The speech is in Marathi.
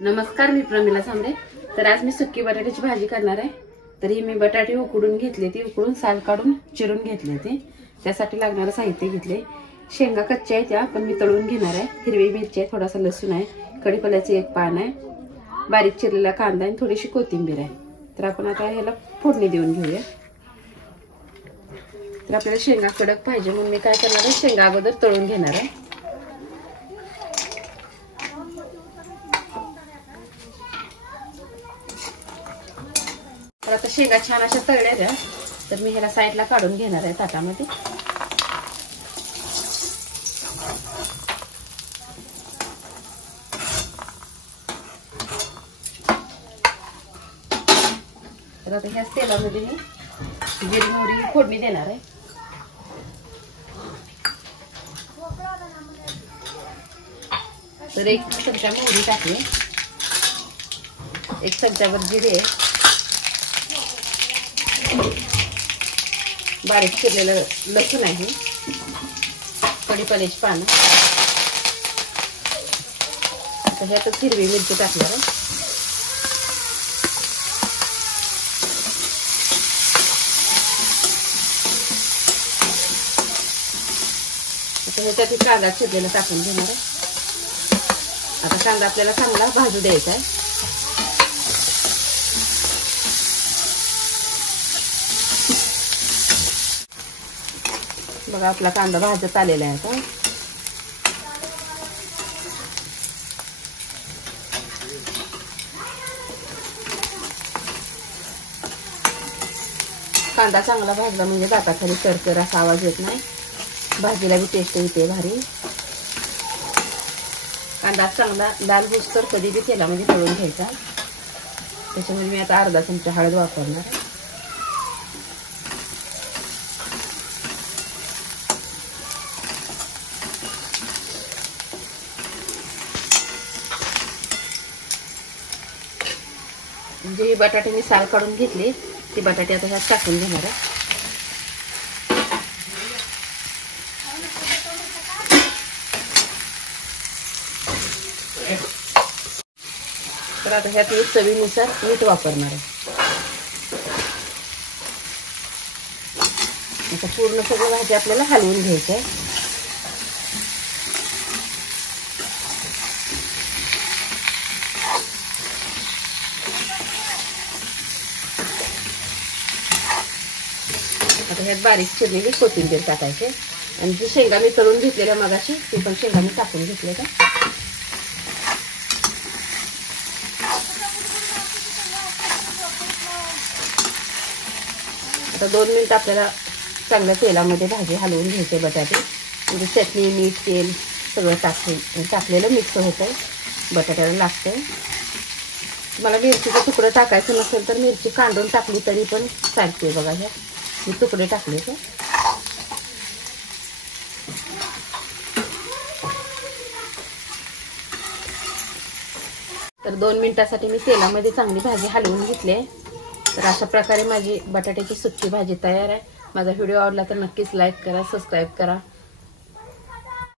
नमस्कार, मी प्रमिला सांबरे। तर आज मी सुक्की बटाट्याची भाजी करणार आहे। तर ही मी बटाटे उकडून घेतले, ती उकडून साल काढून चिरून घेतले ते। त्यासाठी लागणारे साहित्य घेतले। शेंगा कच्च्या आहेत त्या, पण मी तळून घेणार आहे। हिरवी मिरची आहे, थोडासा लसूण आहे, कढीपत्त्याचे एक पान आहे, बारीक चिरलेला कांदा आणि थोडीशी कोथिंबीर आहे। तर आपण आता ह्याला फोडणी देऊन घेऊया। तर आपल्याला शेंगा कडक पाहिजे म्हणून मी काय करणार आहे, शेंगा अगोदर तळून घेणार आहे। तर आता शेंगा छान अशा तळल्या द्या। तर मी ह्याला साईडला काढून घेणार आहे ताटामध्ये। तर आता ह्याच तेलामध्ये मी जिरी मोहरी फोडणी देणार आहे। तर एक चमचा मोहरी टाकली, एक चमचाभर जिरे आहे, बारीक चिरलेलं लसूण आहे, कढीपत्त्याची पानं, आता ह्यातच हिरवी मिरची टाकणार आहे। आता ह्याच्यात कांदा चिरलेला टाकून घेणार आहे। आता कांदा आपल्याला चांगला भाजू द्यायचा आहे। बघा आपला कांदा भाजत आलेला आहे। आता कांदा चांगला भाजला म्हणजे दाताखाली करकर असा आवाज येत नाही, भाजीला बी टेस्ट येते भारी। कांदा चांगला लाल होईस्तोवर कधी बी तेलामध्ये तळून घ्यायचा। त्याच्यामध्ये मी आता अर्धा चमचा हळद वापरणार आहे। जे बटाटे मी साल काढून घेतले ते बटाटे आता ह्यात टाकून घेणार आहे। तर आता ह्यात मी चवीनुसार मीठ वापरणार आहे। आता पूर्ण सगळं भाजी आपल्याला हलवून घ्यायचं आहे। आता ह्यात बारीक चिरलेली कोथिंबीर टाकायची आणि जी शेंगा मी तळून घेतलेल्या मगाशी ती पण शेंगा मी टाकून घेतले का। आता 2 मिनिट आपल्याला चांगल्या तेलामध्ये भाजी हलवून घ्यायचे। बटाटे म्हणजे चटणी मीठ तेल सगळं टाकलेलं मिक्स होतंय, बटाट्याला लागतंय। मला मिरचीचं तुकडं टाकायचं नसेल तर मिरची कांडून टाकली तरी पण चालते। बघा हे मी तुकडे टाकले तर 2 मिनिटासाठी मी तेलामध्ये चांगली भाजी हलवून घेतली। तर अशा प्रकारे माझी बटाट्याची सुक्की भाजी तयार आहे। माझा व्हिडिओ आवडला तर नक्कीच लाईक करा, सबस्क्राईब करा।